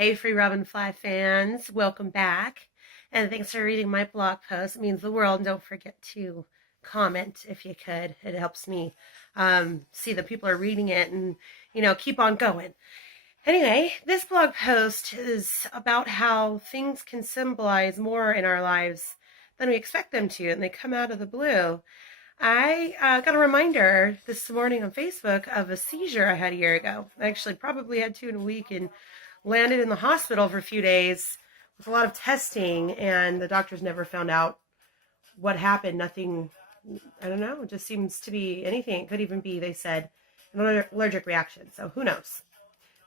Hey, Free Robin Fly fans, welcome back. And thanks for reading my blog post. It means the world. And don't forget to comment if you could. It helps me see that people are reading it and, keep on going. Anyway, this blog post is about how things can symbolize more in our lives than we expect them to, and they come out of the blue. I got a reminder this morning on Facebook of a seizure I had a year ago. I actually probably had two in a week and landed in the hospital for a few days with a lot of testing, and the doctors never found out what happened. Nothing, I don't know, it just seems to be anything. It could even be, they said, an allergic reaction. So who knows?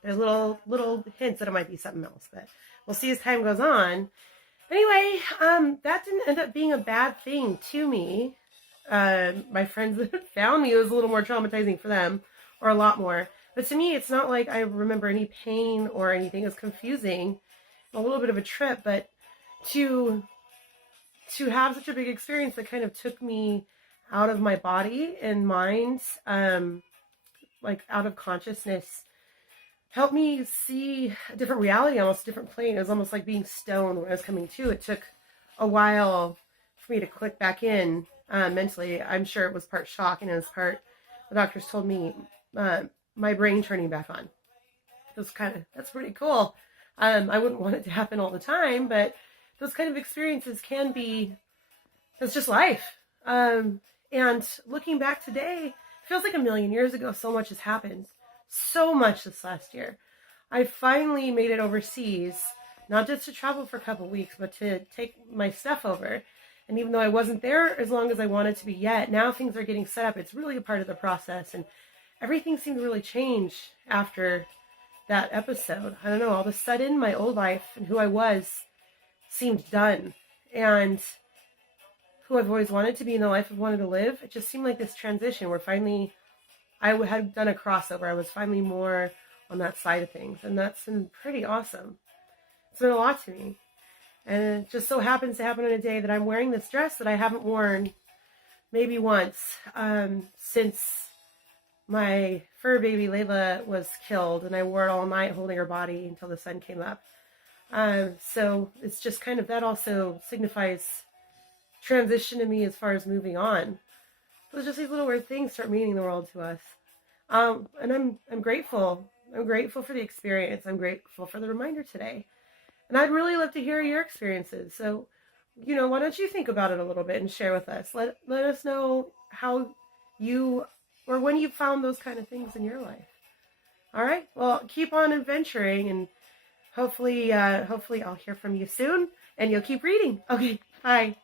There's little hints that it might be something else, but we'll see as time goes on. Anyway, that didn't end up being a bad thing to me. My friends that found me, it was a little more traumatizing for them, or a lot more. But to me, it's not like I remember any pain or anything. It was confusing, a little bit of a trip, but to have such a big experience that kind of took me out of my body and mind, like out of consciousness, helped me see a different reality, almost a different plane. It was almost like being stoned when I was coming to. It took a while for me to click back in mentally. I'm sure it was part shock, and it was part, the doctors told me, my brain turning back on. That's pretty cool. I wouldn't want it to happen all the time, but those kind of experiences can be, that's just life. And looking back today, it feels like a million years ago. So much has happened. So much this last year. I finally made it overseas, not just to travel for a couple weeks, but to take my stuff over. And even though I wasn't there as long as I wanted to be yet, now things are getting set up. It's really a part of the process. And everything seemed to really change after that episode. I don't know, all of a sudden my old life and who I was seemed done. And who I've always wanted to be in the life I've wanted to live, it just seemed like this transition where finally I had done a crossover. I was finally more on that side of things. And that's been pretty awesome. It's been a lot to me. And it just so happens to happen on a day that I'm wearing this dress that I haven't worn maybe once since my fur baby Layla was killed, and I wore it all night holding her body until the sun came up. So it's just kind of, that also signifies transition to me as far as moving on. So it's just these little weird things start meaning the world to us. And I'm grateful. I'm grateful for the experience. I'm grateful for the reminder today. And I'd really love to hear your experiences. So, why don't you think about it a little bit and share with us? Let us know how you, or when you found those kind of things in your life. All right. Well, keep on adventuring, and hopefully I'll hear from you soon, and you'll keep reading. Okay. Bye.